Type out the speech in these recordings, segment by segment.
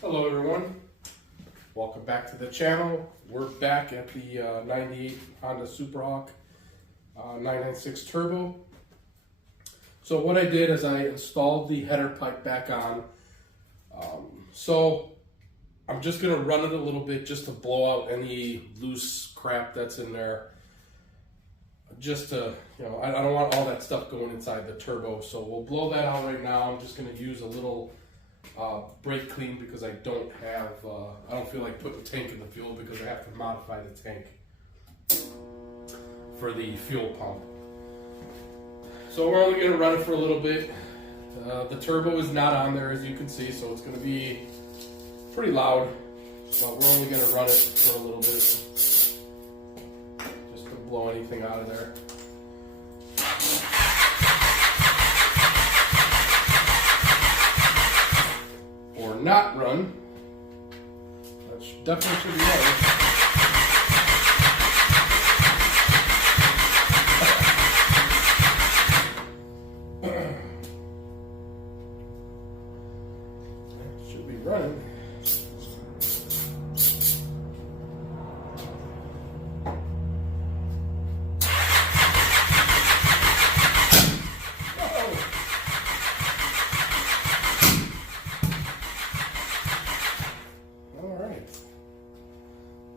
Hello everyone, welcome back to the channel. We're back at the 98 Honda Superhawk 996 Turbo. So what I did is I installed the header pipe back on. So I'm just going to run it a little bit just to blow out any loose crap that's in there. Just to, I don't want all that stuff going inside the turbo. So we'll blow that out right now. I'm just going to use a little brake clean because I don't feel like putting the tank in the fuel because I have to modify the tank for the fuel pump. So we're only going to run it for a little bit. The turbo is not on there, as you can see, so it's going to be pretty loud, but we're only going to run it for a little bit just to blow anything out of there. Or not run. That definitely should be running. Should be running.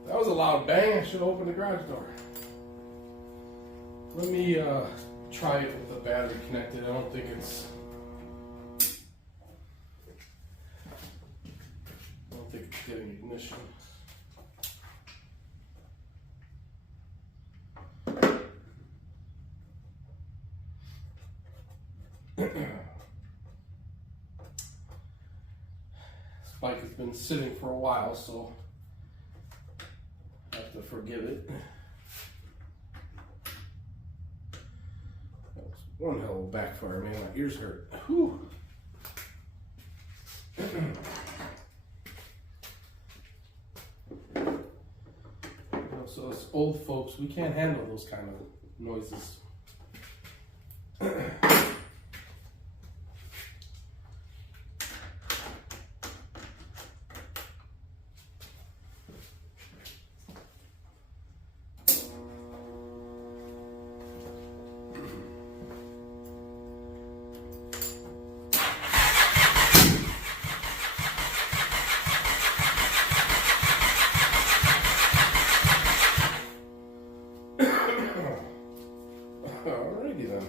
That was a loud bang. I should have opened the garage door. Let me try it with the battery connected. I don't think it's getting ignition. This bike has been sitting for a while, so I have to forgive it. That was one hell of a backfire, man. My ears hurt. Whew. So as old folks, we can't handle those kind of noises. Alrighty then.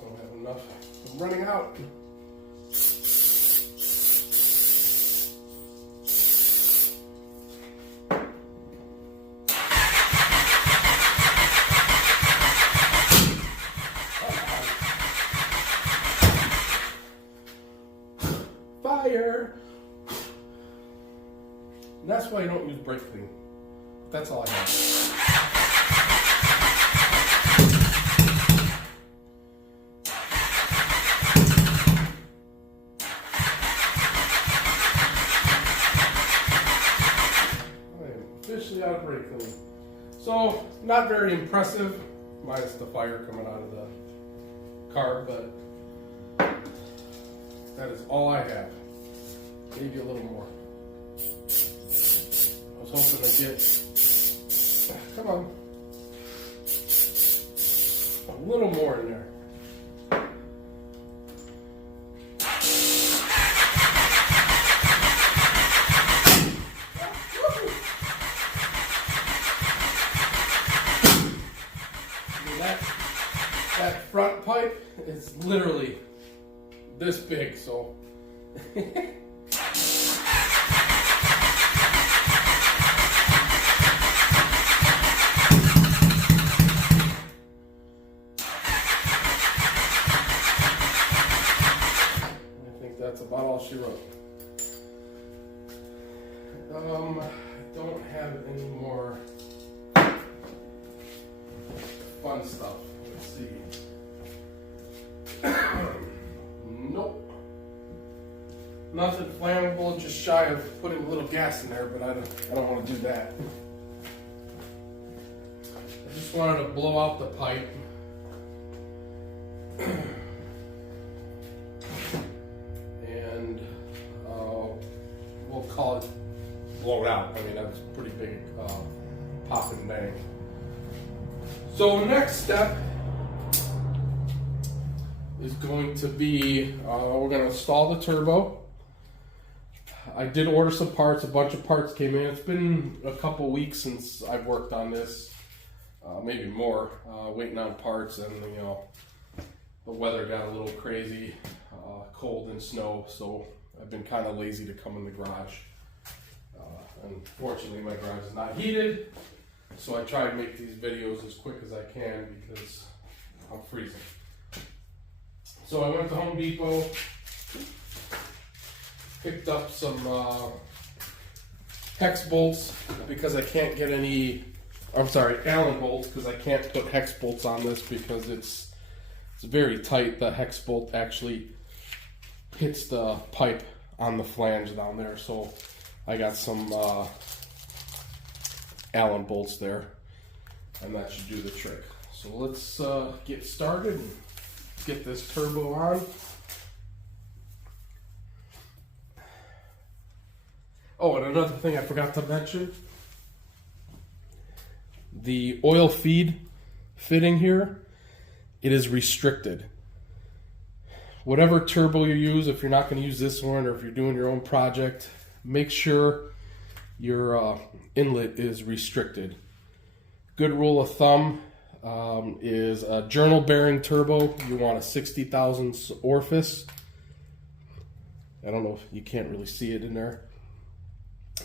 Don't have enough. I'm running out. Fire! And that's why I don't use brake clean. That's all I have. I am officially out of brake clean. So, not very impressive, minus the fire coming out of the car, but that is all I have. Maybe a little more. I was hoping to get, come on, a little more in there. That front pipe is literally this big, so that's about all she wrote. I don't have any more fun stuff. Let's see. Nope. Nothing flammable, just shy of putting a little gas in there, but I don't want to do that. I just wanted to blow out the pipe. And we'll call it blow it out. I mean, that's a pretty big pop and bang. So next step is going to be, we're going to install the turbo. I did order some parts, a bunch of parts came in. It's been a couple weeks since I've worked on this, maybe more, waiting on parts, and you know, the weather got a little crazy, cold and snow, so I've been kind of lazy to come in the garage. Unfortunately, my garage is not heated, so I try to make these videos as quick as I can because I'm freezing. So I went to Home Depot, picked up some hex bolts because I can't get any, I'm sorry, Allen bolts, because I can't put hex bolts on this because it's very tight. The hex bolt actually hits the pipe on the flange down there, so I got some Allen bolts there, and that should do the trick. So let's get started and get this turbo on. Oh, and another thing I forgot to mention, the oil feed fitting here, it is restricted. Whatever turbo you use, if you're not going to use this one or if you're doing your own project, make sure your inlet is restricted. Good rule of thumb is a journal bearing turbo, you want a 60 thousandths orifice. I don't know if you can't really see it in there.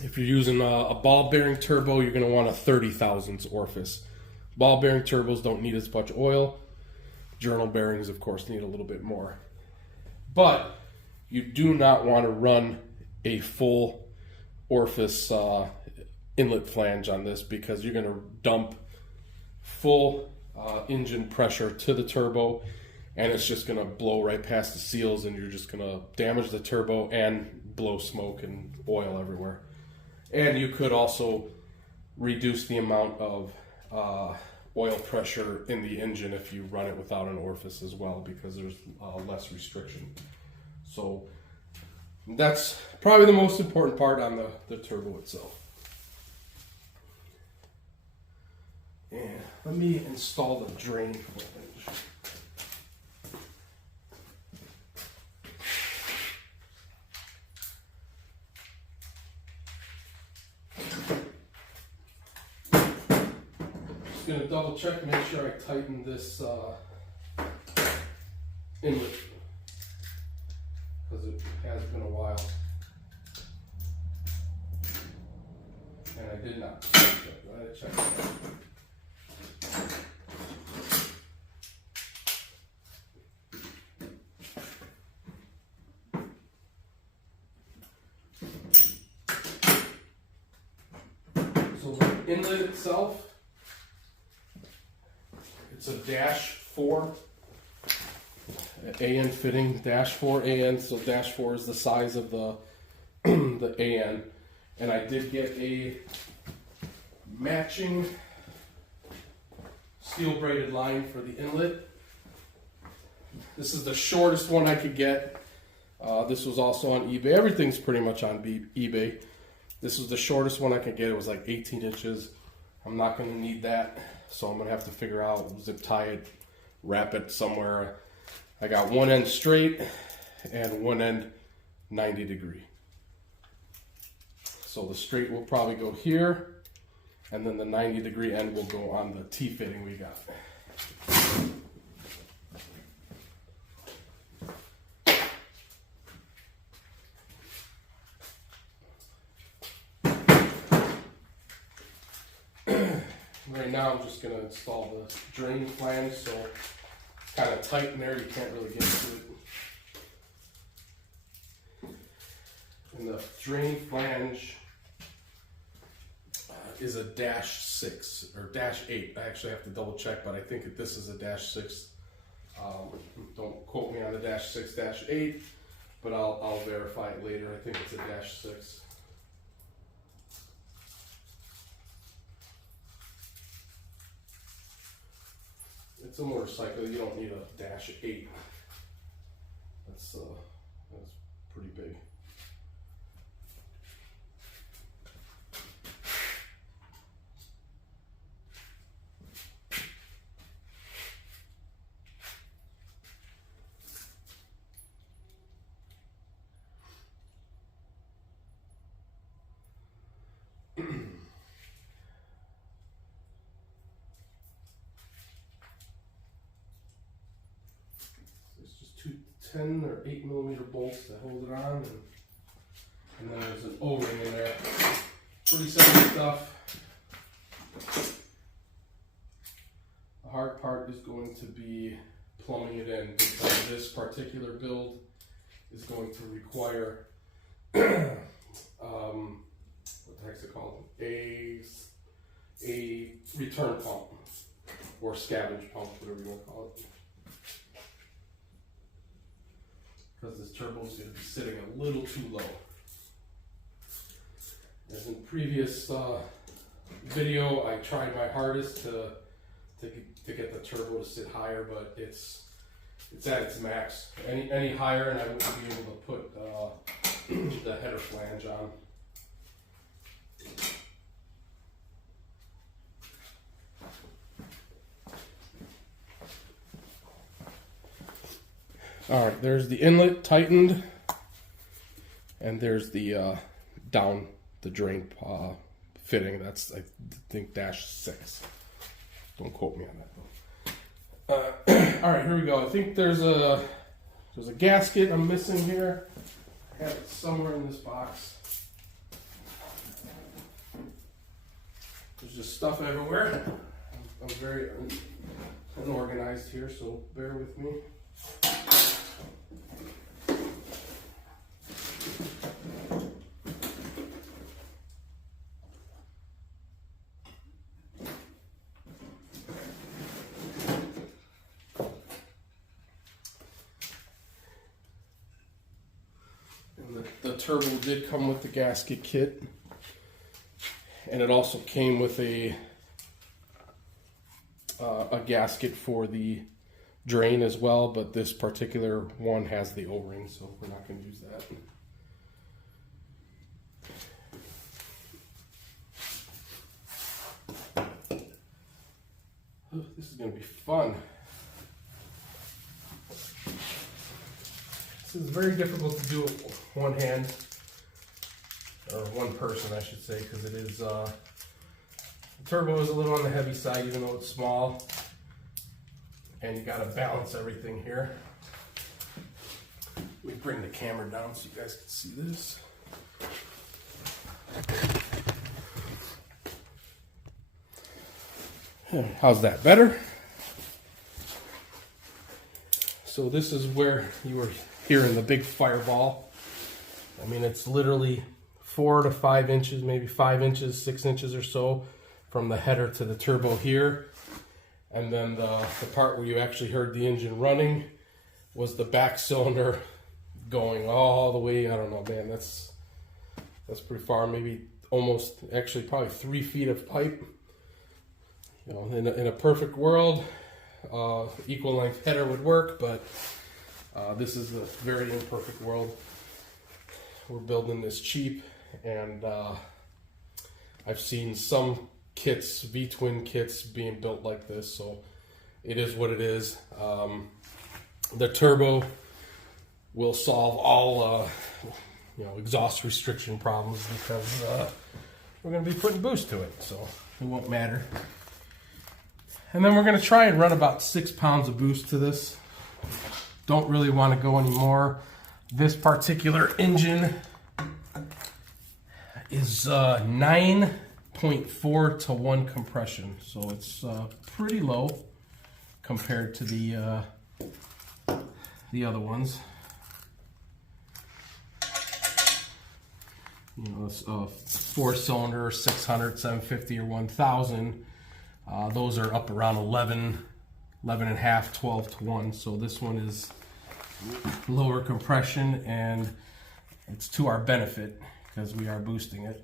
If you're using a ball bearing turbo, you're going to want a 30 thousandths orifice. Ball bearing turbos don't need as much oil. Journal bearings, of course, need a little bit more. But you do not want to run a full orifice inlet flange on this, because you're going to dump full engine pressure to the turbo, and it's just going to blow right past the seals, and you're just going to damage the turbo and blow smoke and oil everywhere. And you could also reduce the amount of oil pressure in the engine if you run it without an orifice as well, because there's less restriction. So that's probably the most important part on the turbo itself. And let me install the drain flange. Just gonna double check, make sure I tighten this inlet, because it has been a while, and I did not check that. I checked that. So the inlet itself, it's a -4 AN fitting, -4 AN. So -4 is the size of the the AN, and I did get a matching steel braided line for the inlet. This is the shortest one I could get. This was also on eBay. Everything's pretty much on eBay. This was the shortest one I could get. It was like 18 inches. I'm not going to need that, so I'm going to have to figure out, zip tie it, wrap it somewhere. I got one end straight and one end 90 degree. So the straight will probably go here, and then the 90 degree end will go on the T-fitting we got. Right now I'm just going to install the drain flange, so it's kind of tight in there, you can't really get to it. And the drain flange is a -6 or -8. I actually have to double check, but I think this is a -6. Don't Don't quote me on the -6, -8, but I'll verify it later. I think it's a -6. It's a motorcycle. You don't need a -8. That's pretty big. It's just two 10 or 8mm bolts that hold it on, and then there's an O-ring in there. Pretty simple stuff. The hard part is going to be plumbing it in, because this particular build is going to require what the heck's it called? A return pump or scavenge pump, whatever you want to call it. Because this turbo is going to be sitting a little too low. As in previous video, I tried my hardest to get the turbo to sit higher, but it's at its max. Any higher, and I wouldn't be able to put the header flange on. All right, there's the inlet tightened, and there's the down the drain fitting. That's, I think, -6. Don't quote me on that though. All right, here we go. I think there's a gasket I'm missing here. I have it somewhere in this box. There's just stuff everywhere. I'm very unorganized here, so bear with me. The turbo did come with the gasket kit, and it also came with a gasket for the drain as well, but this particular one has the O-ring, so we're not going to use that. Oh, this is going to be fun. This is very difficult to do with one hand, or one person I should say, because it is, the turbo is a little on the heavy side even though it's small, and you got to balance everything here. Let me bring the camera down so you guys can see this. How's that, better? So this is where you were hearing the big fireball. I mean, it's literally 4 to 5 inches, maybe 5 inches, 6 inches or so from the header to the turbo here. And then the part where you actually heard the engine running was the back cylinder going all the way, I don't know, man, that's pretty far, maybe almost, actually probably 3 feet of pipe. You know, in a perfect world, equal length header would work, but this is a very imperfect world. We're building this cheap, and I've seen some kits, V-twin kits, being built like this, so it is what it is. The turbo will solve all exhaust restriction problems, because we're going to be putting boost to it, so it won't matter. And then we're going to try and run about 6 pounds of boost to this. Don't really want to go anymore. This particular engine is 9.4 to 1 compression, so it's pretty low compared to the other ones. You know, it's a 4-cylinder, 600, 750, or 1000. Those are up around 11 11.5, 12-1. So this one is lower compression, and it's to our benefit because we are boosting it.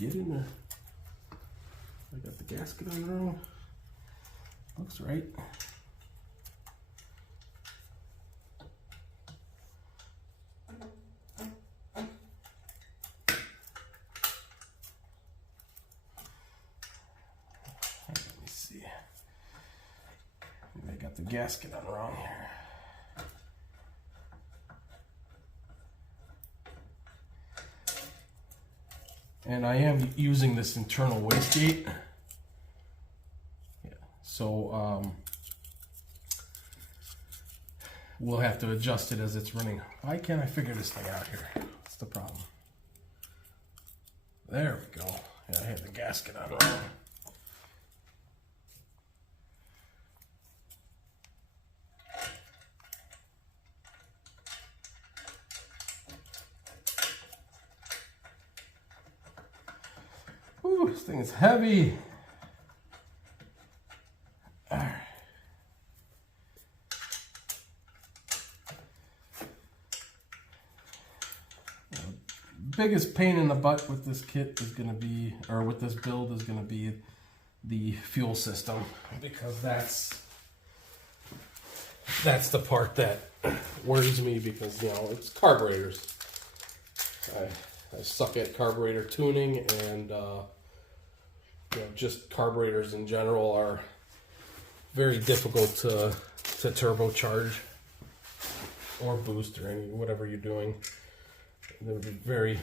Get in there. I got the gasket on wrong. Looks right. Let me see. I got the gasket on wrong here. And I am using this internal wastegate. Yeah. So we'll have to adjust it as it's running. Why can't I figure this thing out here? What's the problem? There we go. Yeah, I had the gasket on wrong. Ooh, this thing is heavy. All right. Biggest pain in the butt with this kit is going to be, or with this build is going to be the fuel system, because that's the part that worries me, because, you know, it's carburetors. I suck at carburetor tuning, and you know, just carburetors in general are very difficult to turbocharge or boost or whatever you're doing. They would be very,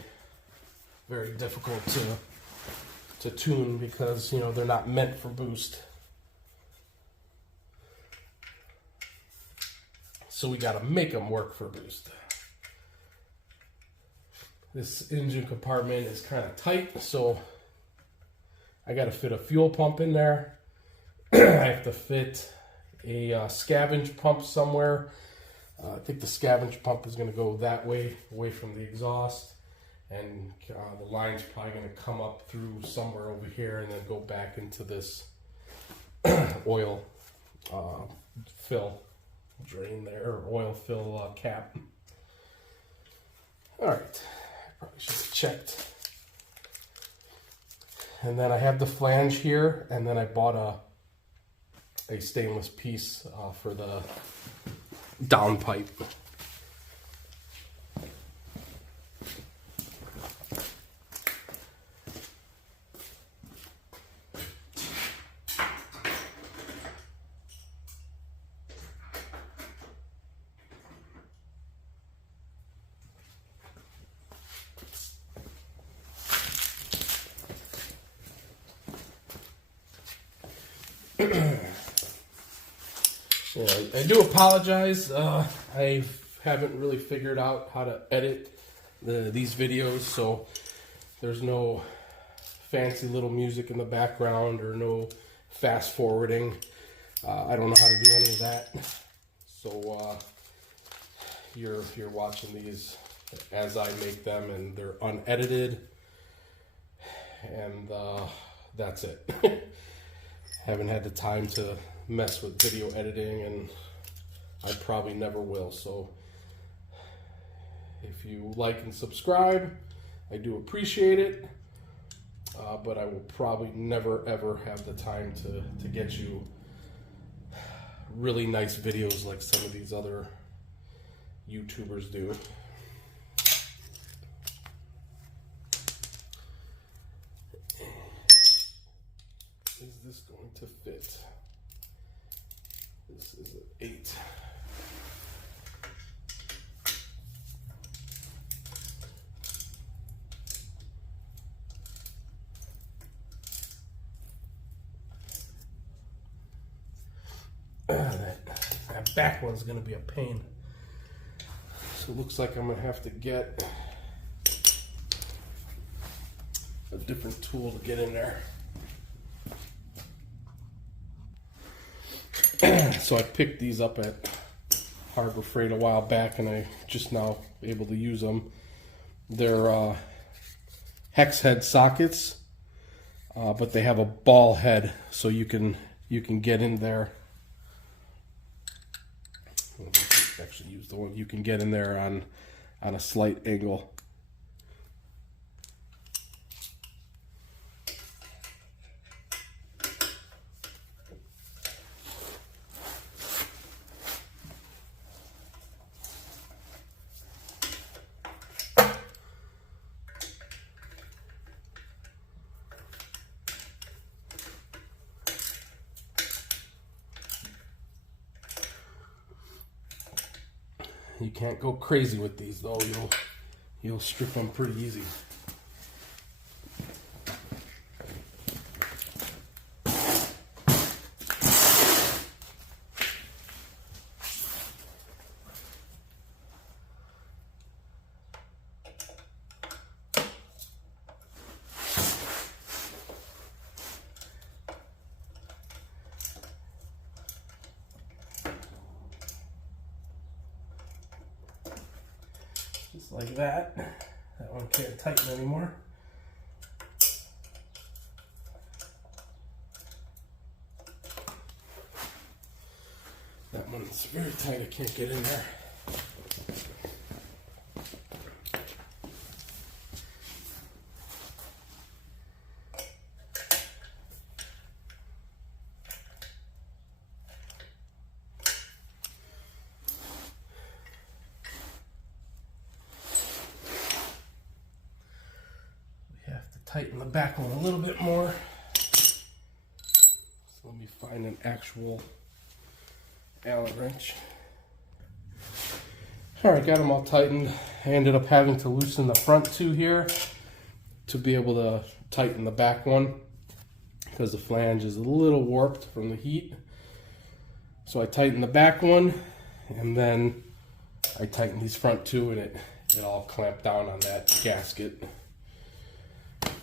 very difficult to tune, because, you know, they're not meant for boost. So we got to make them work for boost. This engine compartment is kind of tight, so I got to fit a fuel pump in there. I have to fit a scavenge pump somewhere. I think the scavenge pump is going to go that way, away from the exhaust, and the line's probably going to come up through somewhere over here and then go back into this oil fill drain there, or oil fill cap. All right, probably should have checked. And then I have the flange here, and then I bought a stainless piece for the downpipe. Yeah, I do apologize. I haven't really figured out how to edit these videos, so there's no fancy little music in the background or no fast forwarding. I don't know how to do any of that. So you're watching these as I make them, and they're unedited, and that's it. Haven't had the time to mess with video editing, and I probably never will. So if you like and subscribe, I do appreciate it, but I will probably never ever have the time to get you really nice videos like some of these other YouTubers do. Is this going to fit? This is an 8. That back one's going to be a pain. So it looks like I'm going to have to get different tool to get in there. So I picked these up at Harbor Freight a while back, and I just now able to use them. They're hex head sockets, but they have a ball head, so you can get in there. Actually, use the one you can get in there on a slight angle. You can't go crazy with these though. You'll strip them pretty easy. Just like that. That one can't tighten anymore. That one's very tight, I can't get in there. Tighten the back one a little bit more. So let me find an actual Allen wrench. Alright, got them all tightened. I ended up having to loosen the front two here to be able to tighten the back one because the flange is a little warped from the heat. So I tightened the back one, and then I tightened these front two, and it all clamped down on that gasket.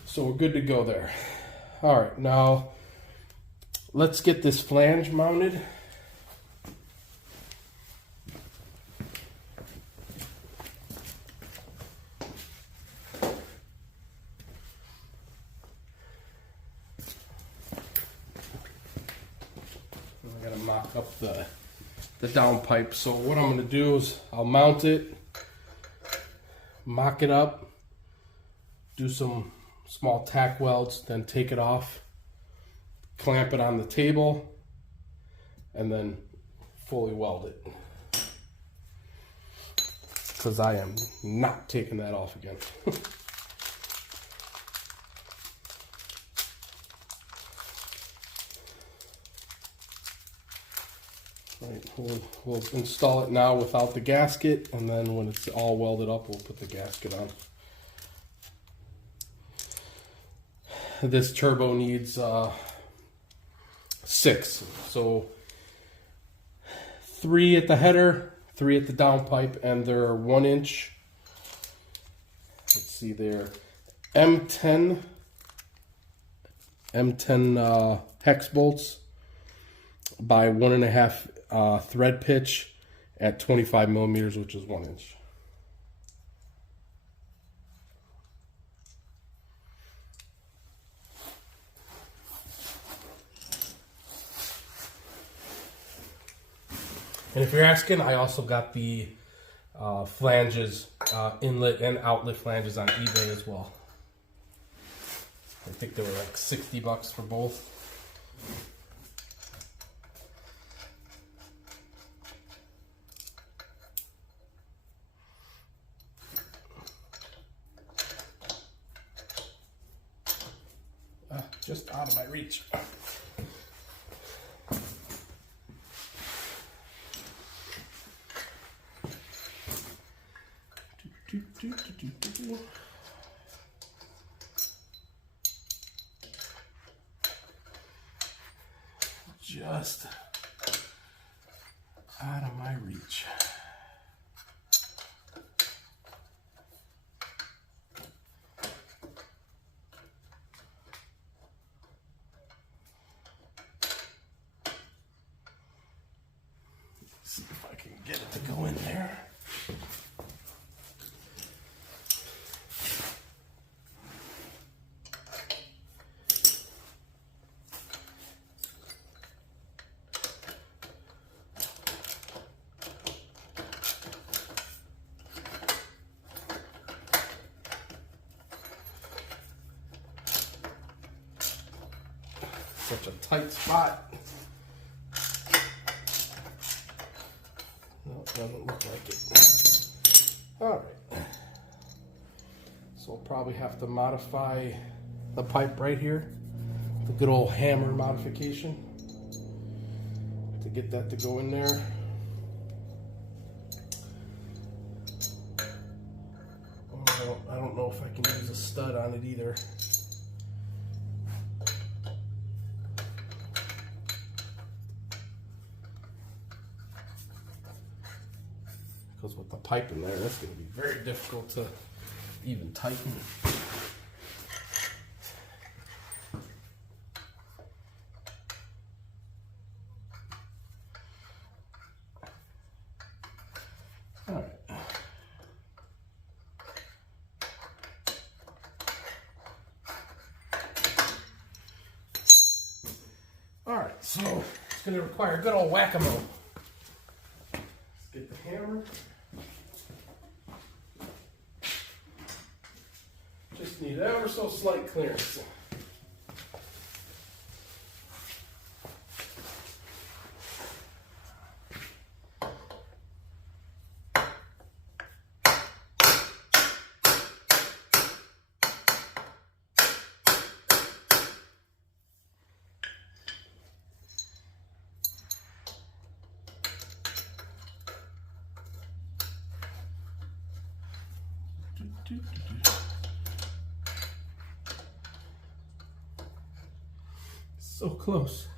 So we're good to go there. All right, now let's get this flange mounted. I gotta mock up the down pipe. So what I'm gonna do is I'll mount it, mock it up, do some small tack welds, then take it off, clamp it on the table, and then fully weld it. Because I am not taking that off again. Right, we'll install it now without the gasket, and then when it's all welded up, we'll put the gasket on. This turbo needs 6, so 3 at the header, 3 at the downpipe, and they're 1 inch. Let's see, they're M10 hex bolts by 1.5 thread pitch at 25 millimeters, which is 1 inch. And if you're asking, I also got the flanges, inlet and outlet flanges on eBay as well. I think they were like $60 for both. Just out of my reach. Just out of my reach. get it to go in there. Such a tight spot. No, it doesn't look like it. All right. So we'll probably have to modify the pipe right here. The good old hammer modification to get that to go in there. I don't know if I can use a stud on it either. Because with the pipe in there, that's going to be very difficult to even tighten. All right. All right, so it's going to require a good old whack-a-mole. Let's get the hammer. Just need ever so slight clearance. So close.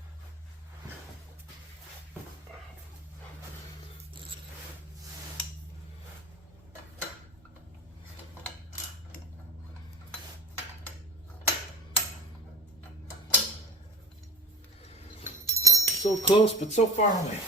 So close, but so far away.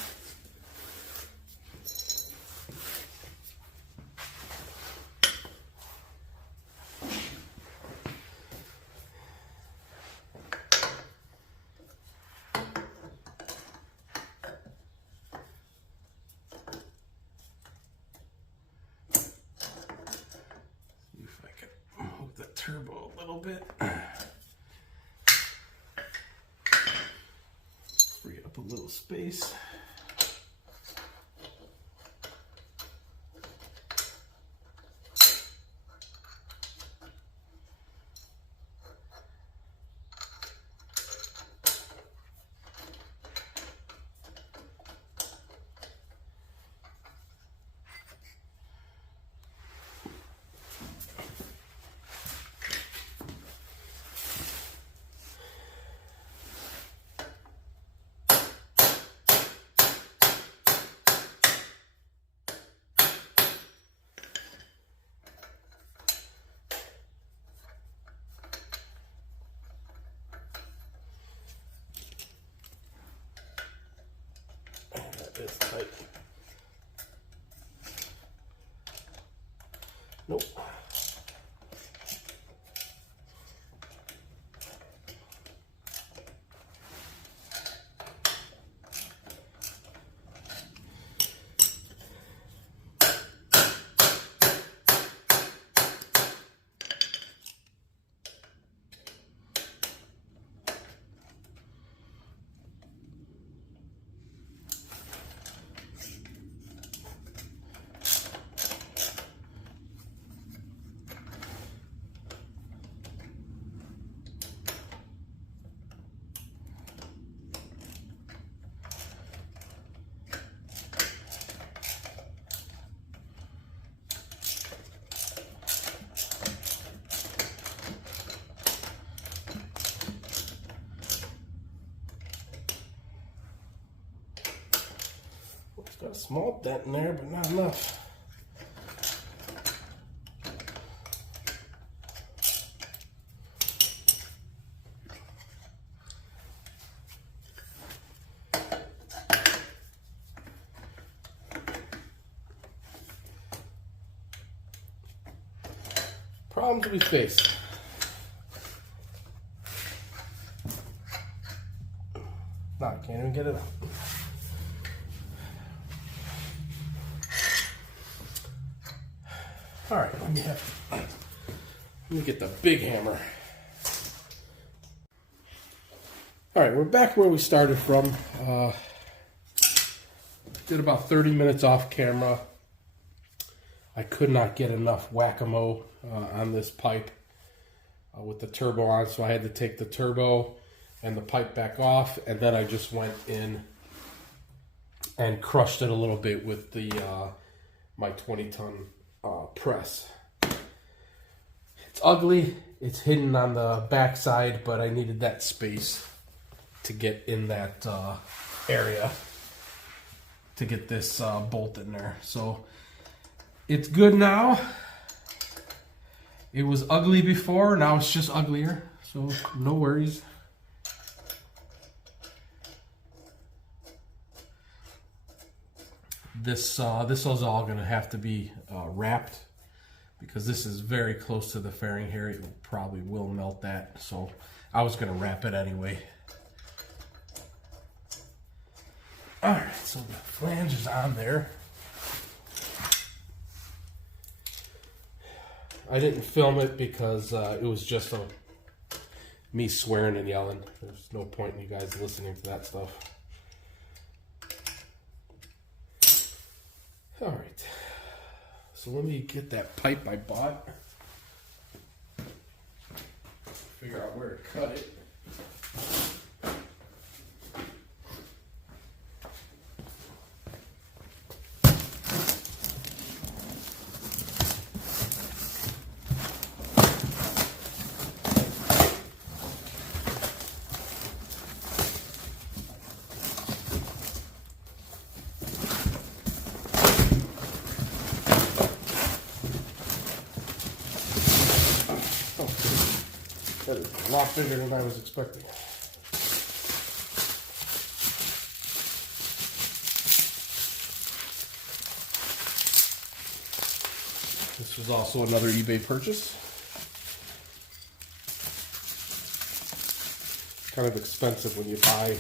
Turbo a little bit. Free up a little space. Is tight. Nope. It's got a small dent in there, but not enough. problems we face. No, I can't even get it out. All right, let me get the big hammer. All right, we're back where we started from. Did about 30 minutes off camera. I could not get enough whack-a-mole on this pipe with the turbo on, so I had to take the turbo and the pipe back off, and then I just went in and crushed it a little bit with the my 20-ton press. It's ugly, it's hidden on the back side, but I needed that space to get in that area to get this bolt in there. So it's good now. It was ugly before, now it's just uglier, so no worries. This is all going to have to be wrapped because this is very close to the fairing here. It probably will melt that, so I was going to wrap it anyway. Alright, so the flange is on there. I didn't film it because it was just me swearing and yelling. There's no point in you guys listening to that stuff. Alright, so let me get that pipe I bought. Figure out where to cut it. That is a lot bigger than I was expecting. This was also another eBay purchase. Kind of expensive when you buy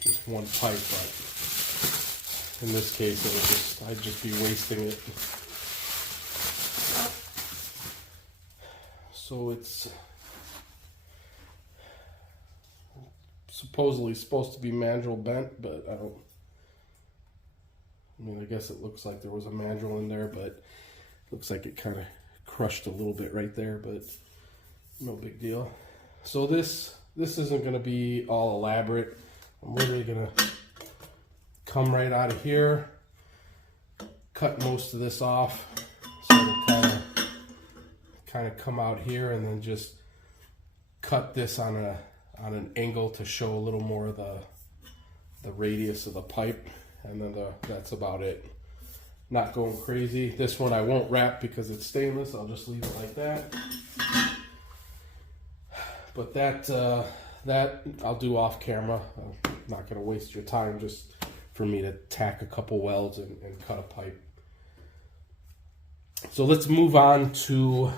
just one pipe, but in this case it was just, I'd just be wasting it. So it's supposedly supposed to be mandrel bent, but I guess it looks like there was a mandrel in there, but looks like it kind of crushed a little bit right there, but no big deal. So this isn't going to be all elaborate. I'm literally going to come right out of here, cut most of this off, so it'll kind of come out here, and then just cut this on an angle to show a little more of the radius of the pipe, and then that's about it. Not going crazy. This one I won't wrap because it's stainless. I'll just leave it like that. But that I'll do off camera. I'm not going to waste your time just for me to tack a couple welds and cut a pipe. So let's move on to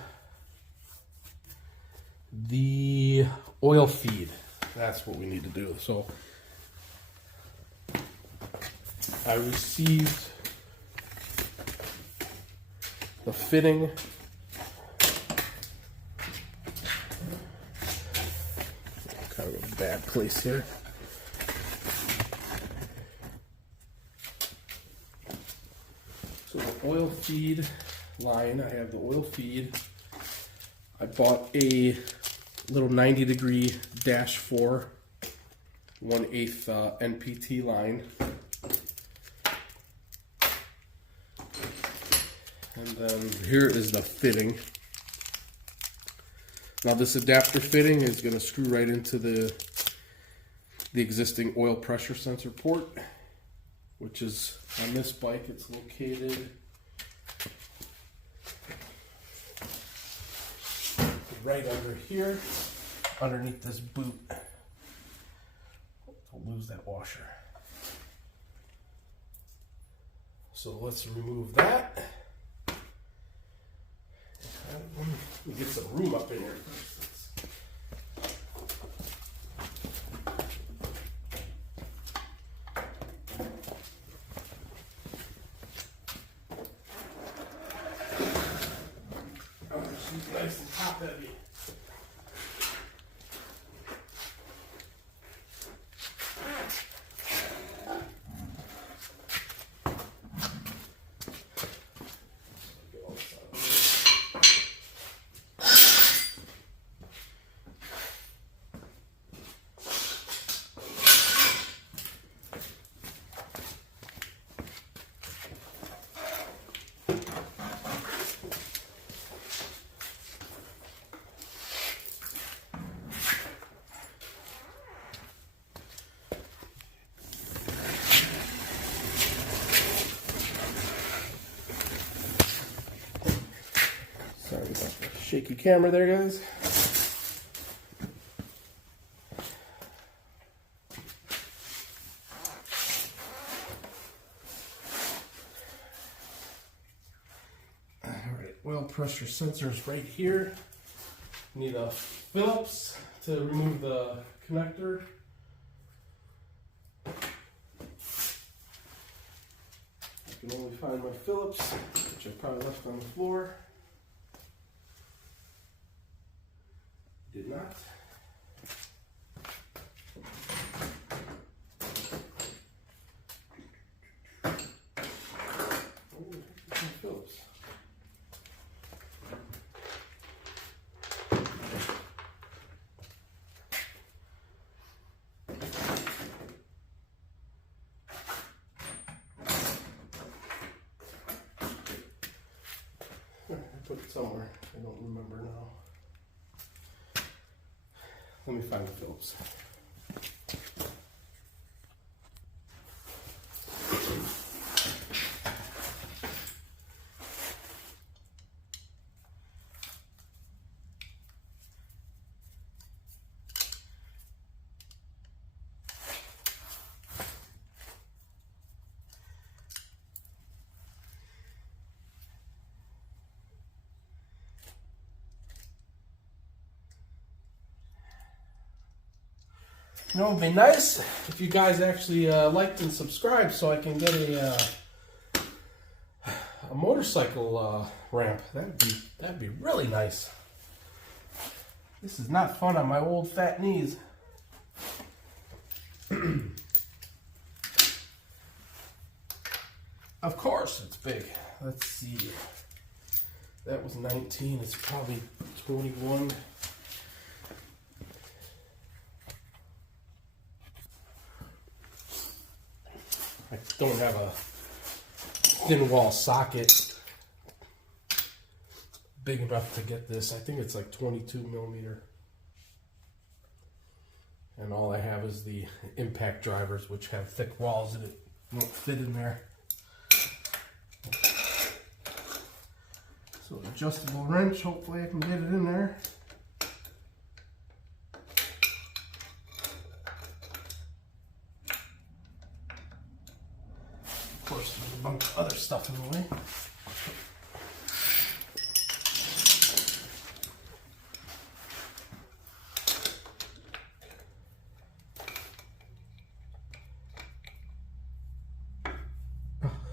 the oil feed. That's what we need to do. So I received the fitting. Kind of a bad place here. So the oil feed line, I have the oil feed. I bought a little 90-degree -4 1/8 NPT line. And then here is the fitting. Now this adapter fitting is going to screw right into the existing oil pressure sensor port, which is on this bike. It's located right under here, underneath this boot. I'll lose that washer. So let's remove that. Let me get some room up in here first. Oh, she's nice and top heavy. Sorry about the shaky camera there, guys. All right, oil pressure sensors right here. Need a Phillips to remove the connector. I can only find my Phillips, which I probably left on the floor. Did not. Oh, my Phillips. I put it somewhere. I don't remember now. Let me find the Phillips. You know, it'd be nice if you guys actually liked and subscribed so I can get a motorcycle ramp. That'd be really nice. This is not fun on my old fat knees. Of course it's big. Let's see. That was 19. It's probably 21. I don't have a thin wall socket big enough to get this. I think it's like 22 millimeter. And all I have is the impact drivers, which have thick walls and it won't fit in there. So adjustable wrench, hopefully I can get it in there. Of course, there's a bunch of other stuff in the way.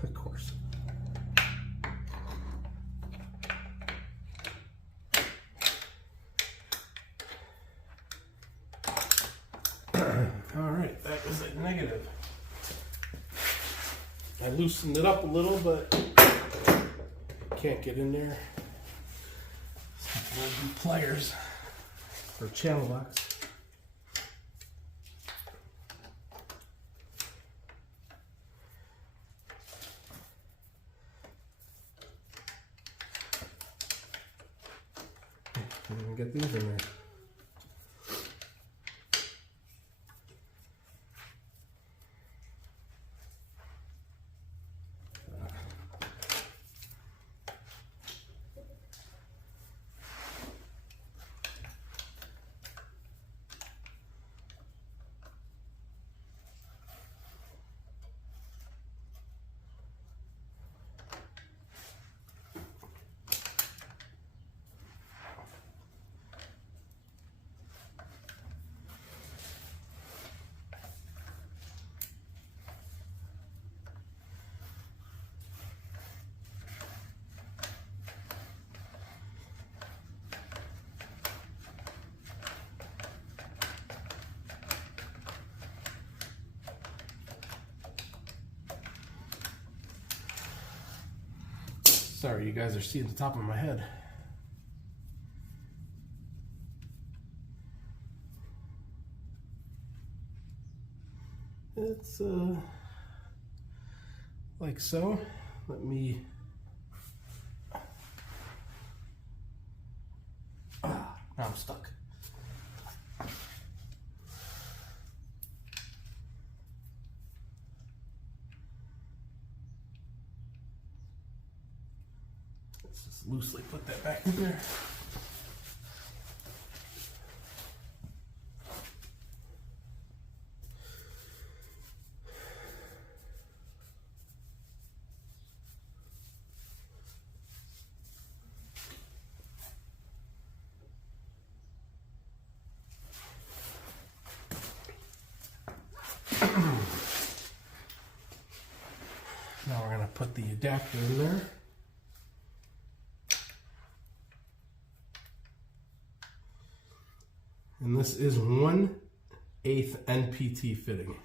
Of course. All right, that was a negative. I loosened it up a little, but can't get in there. We'll do pliers for channel locks. Can't even get these in there. Sorry, you guys are seeing the top of my head. It's like so. Let me now I'm stuck. Let's just loosely put that back in there. Now we're going to put the adapter in there. And this is 1/8 NPT fitting.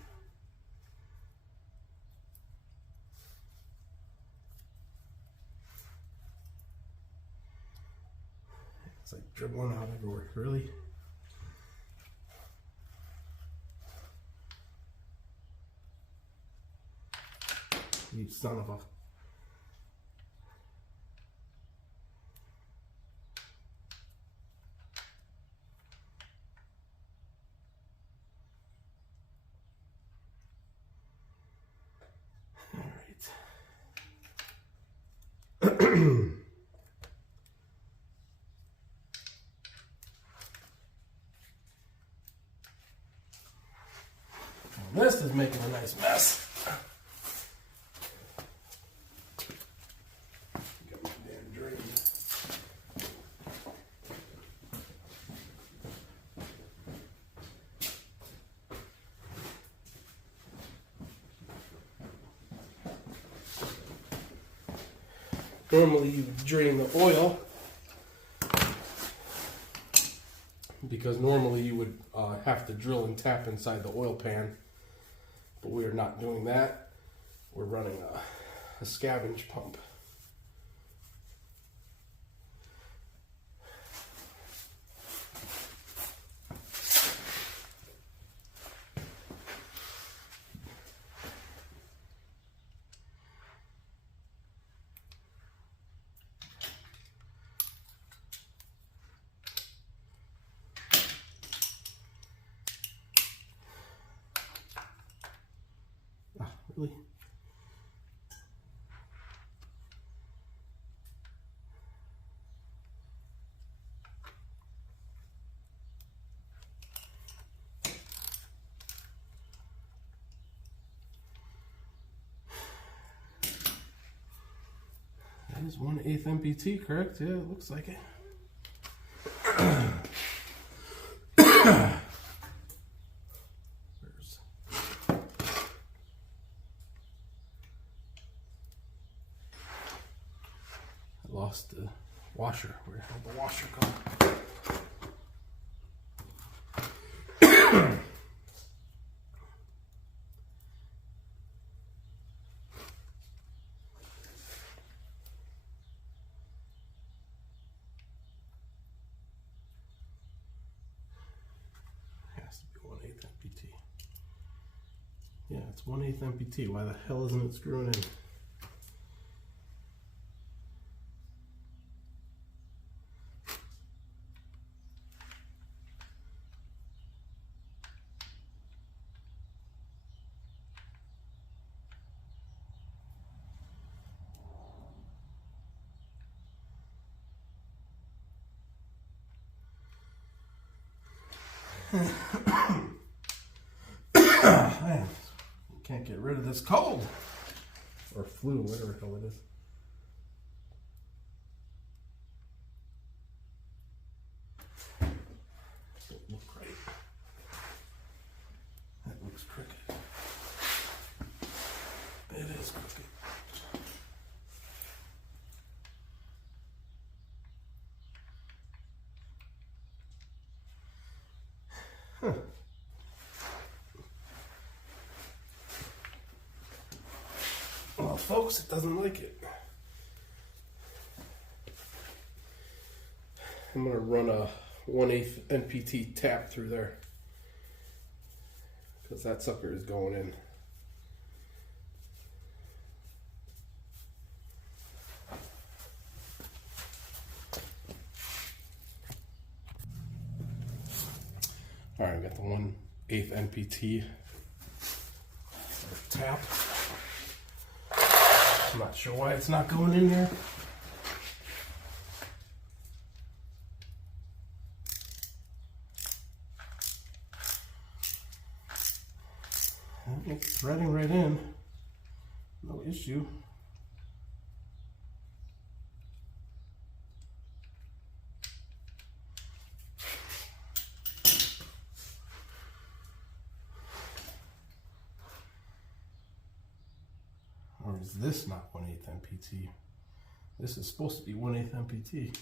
It's like dribbling out everywhere, really. You son of a... All right. This is making a nice mess. Got my damn drain. Normally you would drain the oil because normally you would have to drill and tap inside the oil pan, but we are not doing that. We're running a scavenge pump. Really? That is 1/8 MPT, correct? Yeah, it looks like it. Lost the washer. Where did the washer go? Has to be 1/8 MPT. Yeah, it's 1/8 MPT. Why the hell isn't it screwing in? Man, can't get rid of this cold or flu, whatever the hell it is. Doesn't look right. That looks crooked. It is crooked. Huh. Well, folks, it doesn't like it. I'm going to run a 1/8 NPT tap through there because that sucker is going in. All right, I got the 1/8 NPT tap. I'm not sure why it's not going in there. It's threading right in, no issue. Or is this not 1/8 NPT? This is supposed to be 1/8 NPT.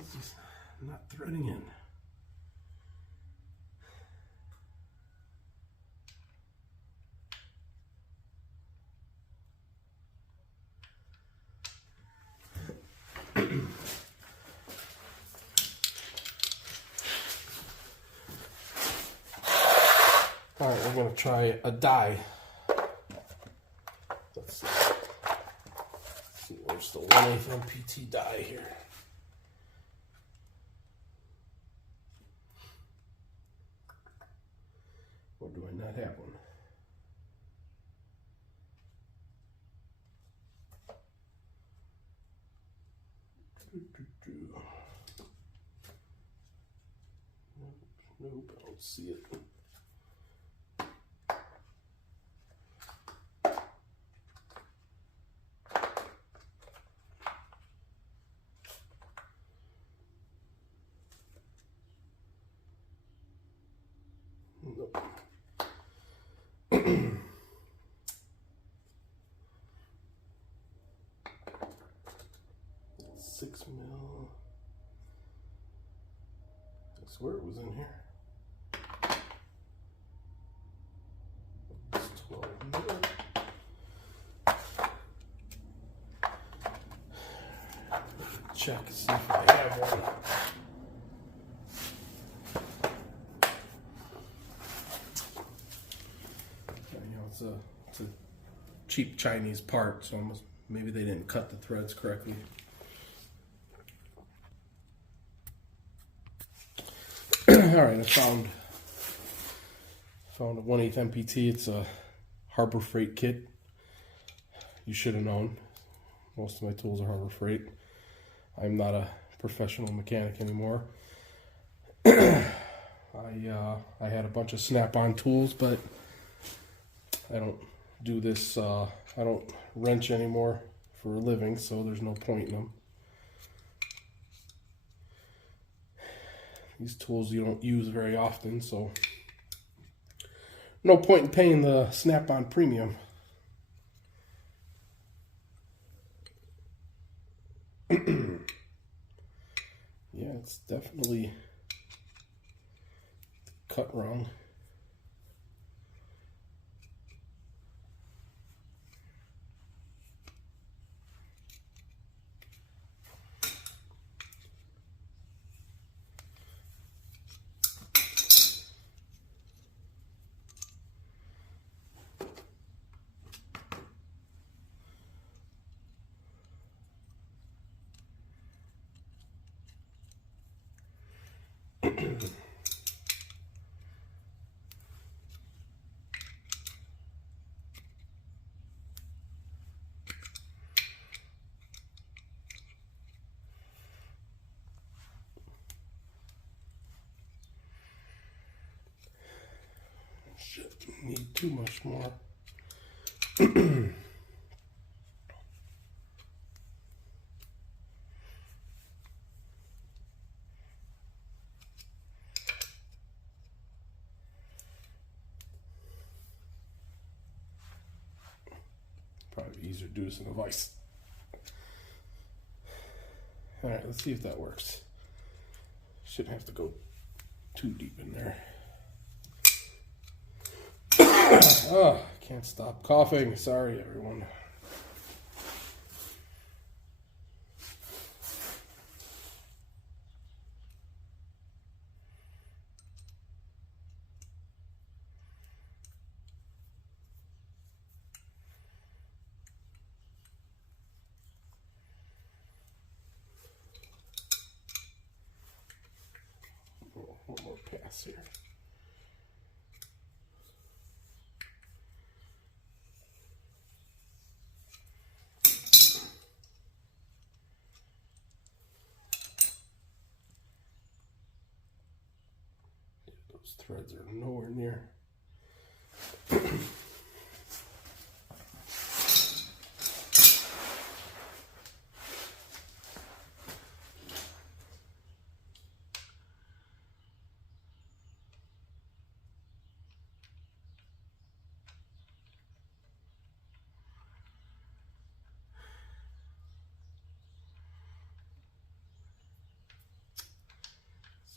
It's just not threading in. All right, we're gonna try a die. Let's see where's the 1/8 NPT die here. Or do I not have one? Nope, I don't see it. Nope. 6 mil. I swear it was in here. It's 12 mil. Check, see if I have one. It's a cheap Chinese part, so maybe they didn't cut the threads correctly. All right, I found a 1/8 NPT. It's a Harbor Freight kit. You should have known. Most of my tools are Harbor Freight. I'm not a professional mechanic anymore. I had a bunch of Snap-on tools, but I don't do this. I don't wrench anymore for a living, so there's no point in them. These tools you don't use very often, so no point in paying the Snap-on premium. Yeah, it's definitely cut wrong. too much more. Probably easier to do this in a vise. All right, let's see if that works. Shouldn't have to go too deep in there. Oh, can't stop coughing. Sorry, everyone. One more pass here. Those threads are nowhere near.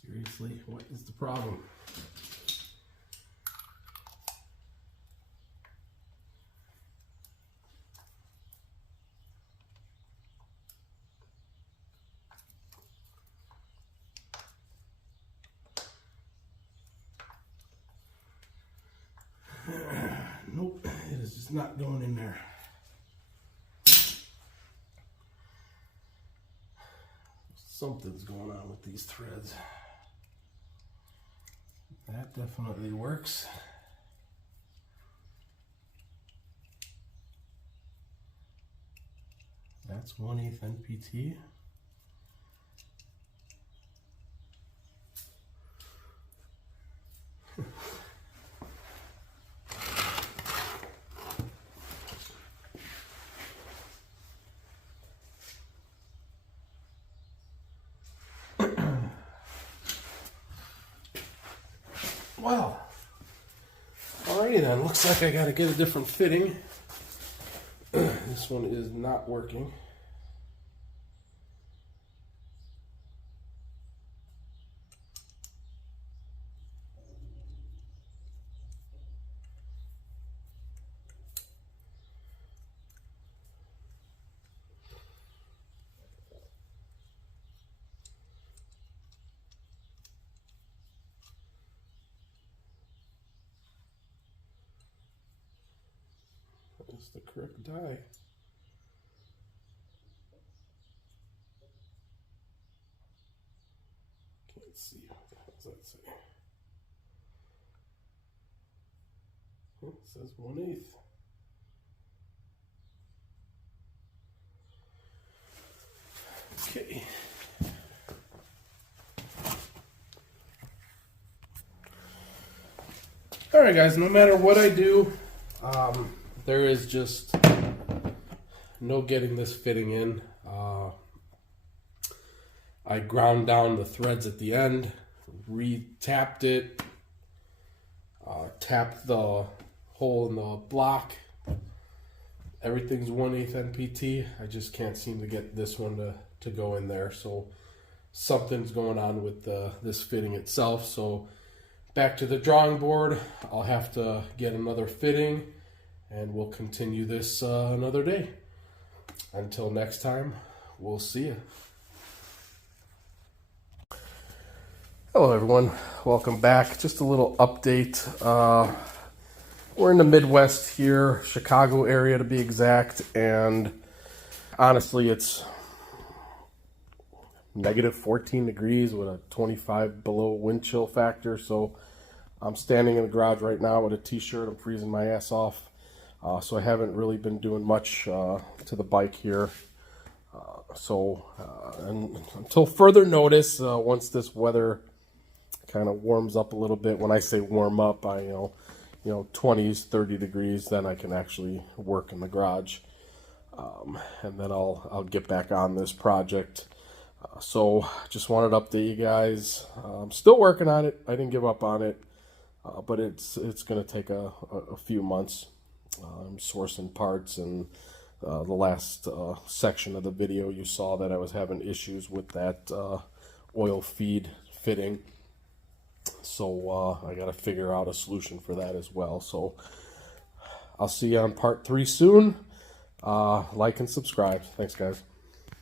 Seriously, what is the problem? Nope, it is just not going in there. Something's going on with these threads. That definitely works. That's 1/8 NPT. Well, alrighty then. Looks like I gotta get a different fitting. This one is not working. That's the correct die. Can't see. What the hell does that say? Oh, it says 1/8. Okay. Alright guys, no matter what I do, there is just no getting this fitting in. I ground down the threads at the end, re-tapped it, tapped the hole in the block. Everything's 1/8 NPT. I just can't seem to get this one to go in there. So something's going on with this fitting itself. So back to the drawing board. I'll have to get another fitting and we'll continue this another day. Until next time, we'll see you. Hello everyone, welcome back. Just a little update. We're in the Midwest here, Chicago area to be exact, and honestly it's negative 14 degrees with a 25 below wind chill factor. So I'm standing in the garage right now with a t-shirt. I'm freezing my ass off. So I haven't really been doing much to the bike here. And until further notice, once this weather kind of warms up a little bit. When I say warm up, I 20s, 30 degrees, then I can actually work in the garage. And then I'll get back on this project. So just wanted to update you guys. I'm still working on it. I didn't give up on it, but it's going to take a few months. I'm sourcing parts, and the last section of the video you saw that I was having issues with that oil feed fitting. So I got to figure out a solution for that as well. So I'll see you on part 3 soon. Like and subscribe. Thanks, guys.